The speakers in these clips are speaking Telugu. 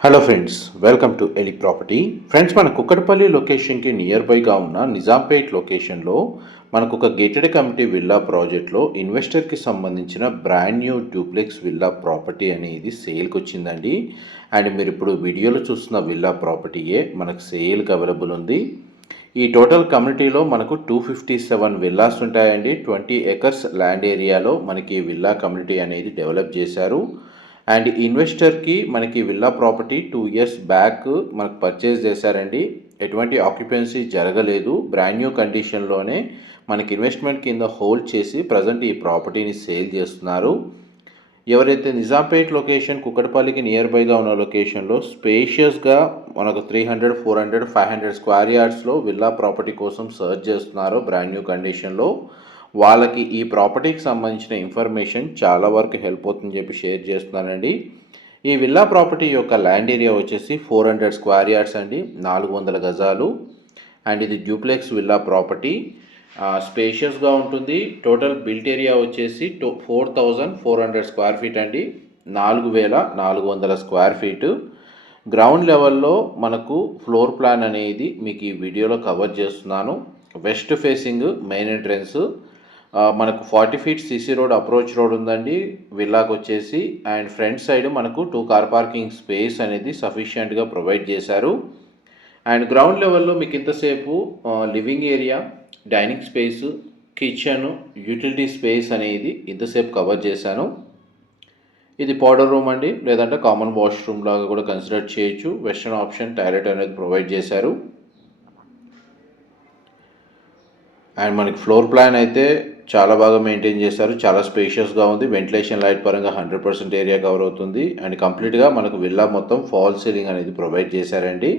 Hello friends welcome to Eli property friends మన కుక్కటపల్లి లొకేషన్కి నియర్ బైగా ఉన్న నిజాంపేట్ లొకేషన్లో మనకు ఒక గేటెడ్ కమిటీ విల్లా ప్రాజెక్ట్లో ఇన్వెస్టర్కి సంబంధించిన brand new duplex villa property అనేది సేల్కి వచ్చిందండి. అండ్ మీరు ఇప్పుడు వీడియోలో చూస్తున్న విల్లా ప్రాపర్టీయే మనకు సేల్కి అవైలబుల్ ఉంది. ఈ టోటల్ కమ్యూనిటీలో మనకు టూ ఫిఫ్టీ సెవెన్ విల్లాస్ ఉంటాయండి. ట్వంటీ ఎకర్స్ ల్యాండ్ ఏరియాలో మనకి ఈ విల్లా కమ్యూనిటీ అనేది డెవలప్ చేశారు. అండ్ ఇన్వెస్టర్కి మనకి villa property two years back మనకు పర్చేస్ చేశారండి. ఎటువంటి ఆక్యుపెన్సీ జరగలేదు. బ్రాండ్ న్యూ కండిషన్లోనే మనకి ఇన్వెస్ట్మెంట్ కింద హోల్డ్ చేసి ప్రజెంట్ ఈ ప్రాపర్టీని సేల్ చేస్తున్నారు. ఎవరైతే నిజాంపేట్ లొకేషన్ కుక్కటపల్లికి నియర్ బైగా ఉన్న లొకేషన్లో స్పేషియస్గా మనకు three hundred four hundred five hundred square యార్డ్స్లో villa property కోసం సర్చ్ చేస్తున్నారు బ్రాండ్ న్యూ కండిషన్లో. వాళ్ళకి ఈ ప్రాపర్టీకి సంబంధించిన ఇన్ఫర్మేషన్ చాలా వరకు హెల్ప్ అవుతుందని చెప్పి షేర్ చేస్తున్నానండి. ఈ విల్లా ప్రాపర్టీ యొక్క ల్యాండ్ ఏరియా వచ్చేసి ఫోర్ హండ్రెడ్ స్క్వేర్ యార్డ్స్ అండి నాలుగు వందల గజాలు. అండ్ ఇది డ్యూప్లెక్స్ విల్లా ప్రాపర్టీ. స్పేషియస్గా ఉంటుంది. టోటల్ బిల్ట్ ఏరియా వచ్చేసి two four thousand four hundred square feet అండి. నాలుగు వేల నాలుగు వందల స్క్వేర్ ఫీటు. గ్రౌండ్ లెవెల్లో మనకు ఫ్లోర్ ప్లాన్ అనేది మీకు ఈ వీడియోలో కవర్ చేస్తున్నాను. West facing main entrance. మనకు forty feet CC road approach road ఉందండి. విల్లాకి వచ్చేసి అండ్ ఫ్రంట్ సైడ్ మనకు టూ కార్ పార్కింగ్ స్పేస్ అనేది సఫిషియెంట్గా ప్రొవైడ్ చేశారు. అండ్ గ్రౌండ్ లెవెల్లో మీకు ఇంతసేపు living area dining space kitchen utility space అనేది ఇంతసేపు కవర్ చేశాను. ఇది పౌడర్ రూమ్ అండి. లేదంటే కామన్ వాష్రూమ్ లాగా కూడా కన్సిడర్ చేయొచ్చు. వెస్టర్న్ ఆప్షన్ టాయిలెట్ అనేది ప్రొవైడ్ చేశారు. అండ్ మనకి ఫ్లోర్ ప్లాన్ అయితే చాలా బాగా మెయింటైన్ చేశారు. చాలా స్పేషియస్గా ఉంది. వెంటిలేషన్ లైట్ పరంగా హండ్రెడ్ పర్సెంట్ ఏరియా కవర్ అవుతుంది. అండ్ కంప్లీట్గా మనకు విల్లా మొత్తం ఫాల్ సీలింగ్ అనేది ప్రొవైడ్ చేశారండి.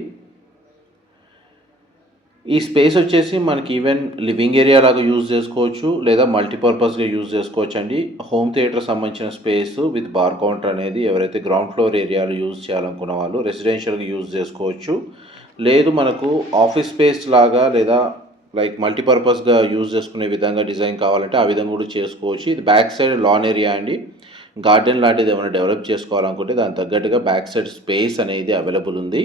ఈ స్పేస్ వచ్చేసి మనకి ఈవెన్ లివింగ్ ఏరియా లాగా యూజ్ చేసుకోవచ్చు. లేదా మల్టీపర్పస్గా యూజ్ చేసుకోవచ్చు అండి హోమ్ థియేటర్ సంబంధించిన స్పేస్ విత్ బార్ కౌంటర్ అనేది ఎవరైతే గ్రౌండ్ ఫ్లోర్ ఏరియాలో యూజ్ చేయాలనుకున్న వాళ్ళు రెసిడెన్షియల్గా యూజ్ చేసుకోవచ్చు. లేదు మనకు ఆఫీస్ స్పేస్ లాగా లేదా లైక్ మల్టీపర్పస్గా యూజ్ చేసుకునే విధంగా డిజైన్ కావాలంటే ఆ విధంగా కూడా చేసుకోవచ్చు. ఇది బ్యాక్ సైడ్ లాన్ ఏరియా అండి. గార్డెన్ లాంటిది ఏమైనా డెవలప్ చేసుకోవాలనుకుంటే దానికి తగ్గట్టుగా బ్యాక్ సైడ్ స్పేస్ అనేది అవైలబుల్ ఉంది.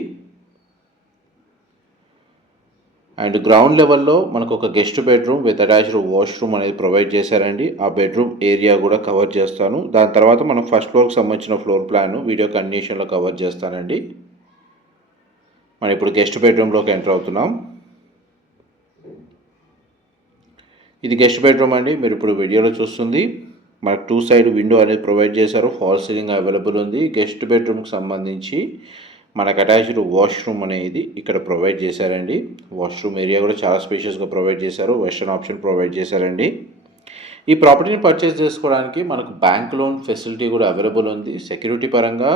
అండ్ గ్రౌండ్ లెవెల్లో మనకు ఒక guest bedroom with attached washroom అనేది ప్రొవైడ్ చేశారండి. ఆ బెడ్రూమ్ ఏరియా కూడా కవర్ చేస్తాను. దాని తర్వాత మనం ఫస్ట్ ఫ్లోర్కి సంబంధించిన ఫ్లోర్ ప్లాన్ వీడియో కండిషన్లో కవర్ చేస్తానండి. మనం ఇప్పుడు గెస్ట్ బెడ్రూమ్లోకి ఎంటర్ అవుతున్నాం. ఇది గెస్ట్ బెడ్రూమ్ అండి. మీరు ఇప్పుడు వీడియోలో చూస్తుంది. మనకు టూ సైడ్ విండో అనేది ప్రొవైడ్ చేశారు. ఫాల్ సీలింగ్ అవైలబుల్ ఉంది. గెస్ట్ బెడ్రూమ్కి సంబంధించి మనకు అటాచ్డ్ వాష్రూమ్ అనేది ఇక్కడ ప్రొవైడ్ చేశారండి. వాష్రూమ్ ఏరియా కూడా చాలా స్పేషియస్గా ప్రొవైడ్ చేశారు. వెస్టర్న్ ఆప్షన్ ప్రొవైడ్ చేశారండి. ఈ ప్రాపర్టీని పర్చేస్ చేసుకోవడానికి మనకు బ్యాంక్ లోన్ ఫెసిలిటీ కూడా అవైలబుల్ ఉంది. సెక్యూరిటీ పరంగా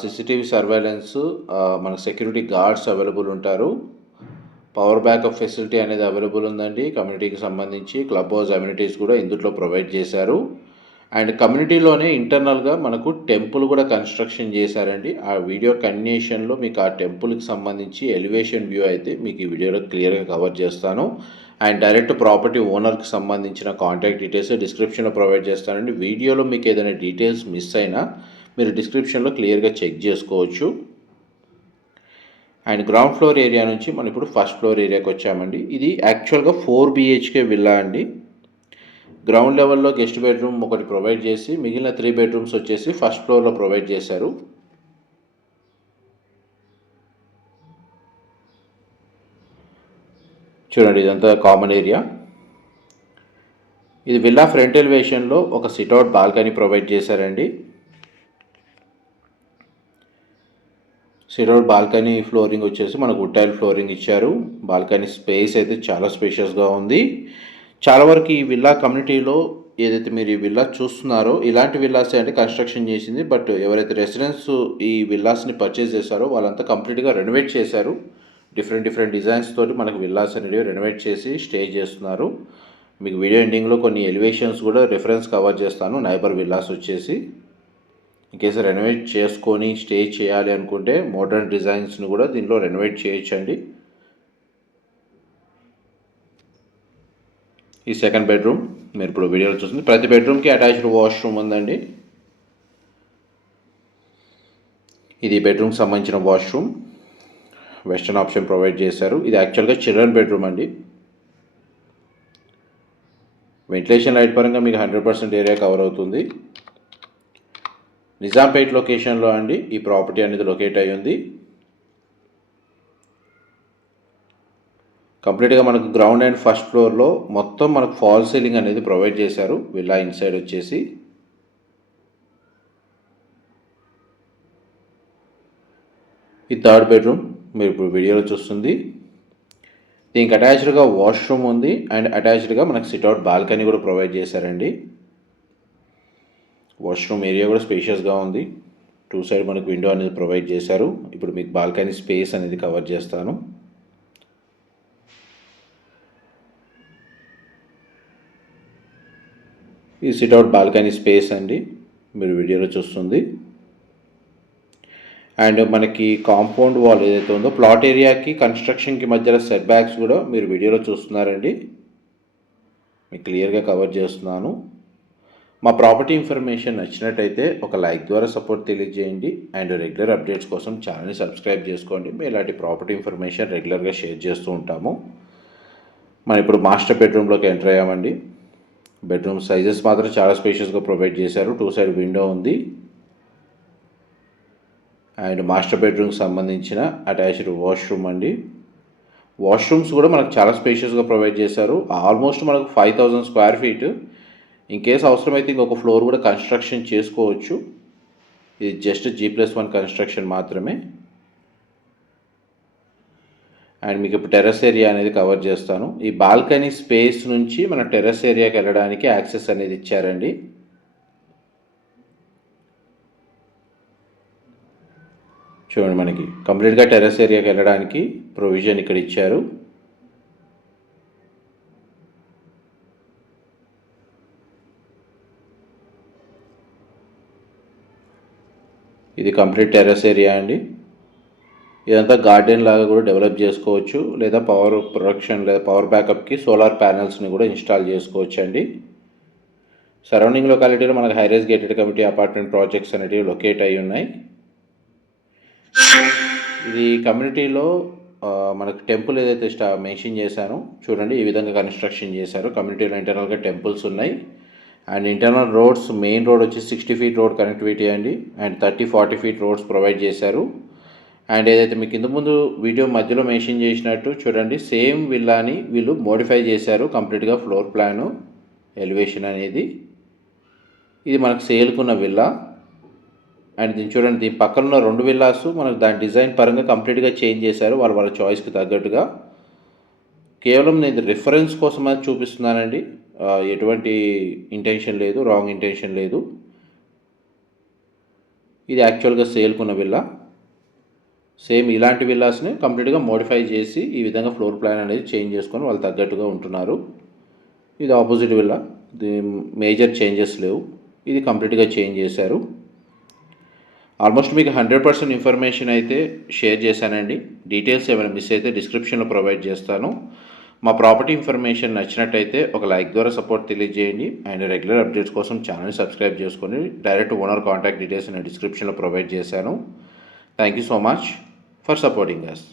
సిసిటీవీ సర్వేలెన్స్ మనకు సెక్యూరిటీ గార్డ్స్ అవైలబుల్ ఉంటారు. పవర్ బ్యాకప్ ఫెసిలిటీ అనేది అవైలబుల్ ఉందండి. కమ్యూనిటీకి సంబంధించి క్లబ్ హౌస్ అమ్యూనిటీస్ కూడా ఇందులో ప్రొవైడ్ చేశారు. అండ్ కమ్యూనిటీలోనే ఇంటర్నల్గా మనకు టెంపుల్ కూడా కన్స్ట్రక్షన్ చేశారండి. ఆ వీడియో కంటిన్యూషన్లో మీకు ఆ టెంపుల్కి సంబంధించి ఎలివేషన్ వ్యూ అయితే మీకు ఈ వీడియోలో క్లియర్గా కవర్ చేస్తాను. అండ్ డైరెక్ట్ ప్రాపర్టీ ఓనర్కి సంబంధించిన కాంటాక్ట్ డీటెయిల్స్ డిస్క్రిప్షన్లో ప్రొవైడ్ చేస్తానండి. వీడియోలో మీకు ఏదైనా డీటెయిల్స్ మిస్ అయినా మీరు డిస్క్రిప్షన్లో క్లియర్గా చెక్ చేసుకోవచ్చు. అండ్ గ్రౌండ్ ఫ్లోర్ ఏరియా నుంచి మనం ఇప్పుడు ఫస్ట్ ఫ్లోర్ ఏరియాకి వచ్చామండి. ఇది యాక్చువల్గా ఫోర్ బిహెచ్కే విల్లా అండి. గ్రౌండ్ లెవెల్లో గెస్ట్ బెడ్రూమ్ ఒకటి ప్రొవైడ్ చేసి మిగిలిన త్రీ బెడ్రూమ్స్ వచ్చేసి ఫస్ట్ ఫ్లోర్లో ప్రొవైడ్ చేశారు. చూడండి ఇదంతా కామన్ ఏరియా. ఇది విల్లా ఫ్రంట్ ఎలివేషన్లో ఒక సిట్అవుట్ బాల్కనీ ప్రొవైడ్ చేశారండి. సిట్అవుట్ బాల్కనీ ఫ్లోరింగ్ వచ్చేసి మనకు వుడ్ ఫ్లోరింగ్ ఇచ్చారు. బాల్కనీ స్పేస్ అయితే చాలా స్పేషియస్గా ఉంది. చాలా వరకు ఈ విల్లా కమ్యూనిటీలో ఏదైతే మీరు ఈ విల్లా చూస్తున్నారో ఇలాంటి విల్లాస్ అంటే కన్స్ట్రక్షన్ చేసింది. బట్ ఎవరైతే రెసిడెన్స్ ఈ విల్లాస్ని పర్చేస్ చేశారో వాళ్ళంతా కంప్లీట్గా రెనోవేట్ చేశారు. డిఫరెంట్ డిఫరెంట్ డిజైన్స్ తోటి మనకు విల్లాస్ అనేవి రెనోవేట్ చేసి స్టే చేస్తున్నారు. మీకు వీడియో ఎండింగ్లో కొన్ని ఎలివేషన్స్ కూడా రిఫరెన్స్ కవర్ చేస్తాను. నైబర్ విల్లాస్ వచ్చేసి. ఇంకేస్ రెనోవేట్ చేసుకొని స్టే చేయాలి అనుకుంటే మోడర్న్ డిజైన్స్ని కూడా దీనిలో రెనోవేట్ చేయొచ్చండి. ఈ సెకండ్ బెడ్రూమ్ మీరు ఇప్పుడు వీడియోలో చూస్తుంది. ప్రతి బెడ్రూమ్కి అటాచ్డ్ వాష్రూమ్ ఉందండి. ఇది బెడ్రూమ్కి సంబంధించిన వాష్రూమ్ వెస్టర్న్ ఆప్షన్ ప్రొవైడ్ చేశారు. ఇది యాక్చువల్గా చిల్డ్రన్ బెడ్రూమ్ అండి. వెంటిలేషన్ లైట్ పరంగా మీకు హండ్రెడ్ పర్సెంట్ ఏరియా కవర్ అవుతుంది. నిజాంపేట్ లొకేషన్లో అండి ఈ ప్రాపర్టీ అనేది లొకేట్ అయి ఉంది. కంప్లీట్గా మనకు గ్రౌండ్ అండ్ ఫస్ట్ ఫ్లోర్లో మొత్తం మనకు ఫాల్ సీలింగ్ అనేది ప్రొవైడ్ చేశారు. విల్లా ఇన్సైడ్ వచ్చేసి. ఈ థర్డ్ బెడ్రూమ్ మీరు ఇప్పుడు వీడియోలో చూస్తుంది. దీనికి అటాచ్డ్గా వాష్రూమ్ ఉంది అండ్ అటాచ్డ్గా మనకు సిట్అవుట్ బాల్కనీ కూడా ప్రొవైడ్ చేశారండి. వాష్రూమ్ ఏరియా కూడా స్పేషియస్గా ఉంది. టూ సైడ్ మనకు విండో అనేది ప్రొవైడ్ చేశారు. ఇప్పుడు మీకు బాల్కనీ స్పేస్ అనేది కవర్ చేస్తాను. ఈ సిట్అవుట్ బాల్కనీ స్పేస్ అండి. మీరు వీడియోలో చూస్తుంది. అండ్ మనకి కాంపౌండ్ వాల్ ఏదైతే ఉందో ప్లాట్ ఏరియాకి కన్స్ట్రక్షన్కి మధ్యలో సెట్ బ్యాక్స్ కూడా మీరు వీడియోలో చూస్తున్నారండి. మీకు క్లియర్గా కవర్ చేస్తున్నాను. మా ప్రాపర్టీ ఇన్ఫర్మేషన్ నచ్చినట్టయితే ఒక లైక్ ద్వారా సపోర్ట్ తెలియజేయండి అండ్ రెగ్యులర్ అప్డేట్స్ కోసం ఛానల్ని సబ్స్క్రైబ్ చేసుకోండి. మేము ఇలాంటి ప్రాపర్టీ ఇన్ఫర్మేషన్ రెగ్యులర్గా షేర్ చేస్తూ ఉంటాము. మనం ఇప్పుడు మాస్టర్ బెడ్రూమ్లోకి ఎంటర్ అయ్యామండి. బెడ్రూమ్ సైజెస్ మాత్రం చాలా స్పేషియస్గా ప్రొవైడ్ చేశారు. టూ సైడ్ విండో ఉంది. అండ్ మాస్టర్ బెడ్రూమ్కి సంబంధించిన అటాచ్డ్ వాష్రూమ్ అండి. వాష్రూమ్స్ కూడా మనకు చాలా స్పేషియస్గా ప్రొవైడ్ చేశారు. ఆల్మోస్ట్ మనకు five thousand square feet. In అవసరమైతే ఇంకొక ఫ్లోర్ కూడా కన్స్ట్రక్షన్ చేసుకోవచ్చు. ఇది just G plus one construction మాత్రమే. అండ్ మీకు ఇప్పుడు టెర్రస్ ఏరియా అనేది కవర్ చేస్తాను. ఈ బాల్కనీ స్పేస్ నుంచి మన టెర్రస్ ఏరియాకి వెళ్ళడానికి యాక్సెస్ అనేది ఇచ్చారండి. చూడండి మనకి. కంప్లీట్గా టెర్రస్ ఏరియాకి వెళ్ళడానికి ప్రొవిజన్ ఇక్కడ ఇచ్చారు. ఇది కంప్లీట్ టెర్రస్ ఏరియా అండి. ఇదంతా గార్డెన్ లాగా కూడా డెవలప్ చేసుకోవచ్చు. లేదా పవర్ ప్రొడక్షన్ లేదా పవర్ బ్యాకప్కి సోలార్ ప్యానెల్స్ని కూడా ఇన్స్టాల్ చేసుకోవచ్చు అండి సరౌండింగ్ లొకాలిటీలో మనకు high rise gated committee apartment projects అనేటివి లొకేట్ అయి ఉన్నాయి. ఇది కమ్యూనిటీలో మనకు టెంపుల్ ఏదైతే మెన్షన్ చేశానో చూడండి ఈ విధంగా కన్స్ట్రక్షన్ చేశారు. కమ్యూనిటీలో ఇంటర్నల్గా టెంపుల్స్ ఉన్నాయి. And internal roads main road వచ్చి సిక్స్టీ ఫీట్ రోడ్ కనెక్టివిటీ అండి. And thirty forty feet roads provide చేశారు. అండ్ ఏదైతే మీకు ఇంత ముందు వీడియో మధ్యలో మెన్షన్ చేసినట్టు చూడండి సేమ్ విల్లాని వీళ్ళు మోడిఫై చేశారు కంప్లీట్గా ఫ్లోర్ ప్లాను ఎలివేషన్ అనేది. ఇది మనకు సేల్కున్న విల్లా అండ్ దీన్ని చూడండి దీని పక్కన ఉన్న రెండు విల్లాస్ మనకు దాని డిజైన్ పరంగా కంప్లీట్గా చేంజ్ చేశారు. వాళ్ళ వాళ్ళ చాయిస్కి తగ్గట్టుగా. కేవలం నేను రిఫరెన్స్ కోసం అది చూపిస్తున్నానండి. ఎటువంటి ఇంటెన్షన్ లేదు రాంగ్ ఇంటెన్షన్ లేదు. ఇది యాక్చువల్గా సేల్కున్న విల్లా సేమ్ ఇలాంటి విల్లాస్ని కంప్లీట్గా మోడిఫై చేసి ఈ విధంగా ఫ్లోర్ ప్లాన్ అనేది చేంజ్ చేసుకొని వాళ్ళు తగ్గట్టుగా ఉంటున్నారు. ఇది ఆపోజిట్ విల్లా ఇది మేజర్ చేంజెస్ లేవు. ఇది కంప్లీట్గా చేంజ్ చేశారు. ఆల్మోస్ట్ మీకు హండ్రెడ్ పర్సెంట్ ఇన్ఫర్మేషన్ అయితే షేర్ చేశానండి. డీటెయిల్స్ ఏమైనా మిస్ అయితే డిస్క్రిప్షన్లో ప్రొవైడ్ చేస్తాను. మా ప్రాపర్టీ ఇన్ఫర్మేషన్ నచ్చినట్టయితే ఒక లైక్ ద్వారా సపోర్ట్ తెలియజేయండి. అండ్ రెగ్యులర్ అప్డేట్స్ కోసం ఛానల్ సబ్స్క్రైబ్ చేసుకొని డైరెక్ట్ ఓనర్ కాంటాక్ట్ డీటెయిల్స్ నేను డిస్క్రిప్షన్లో ప్రొవైడ్ చేశాను. Thank you so much for supporting us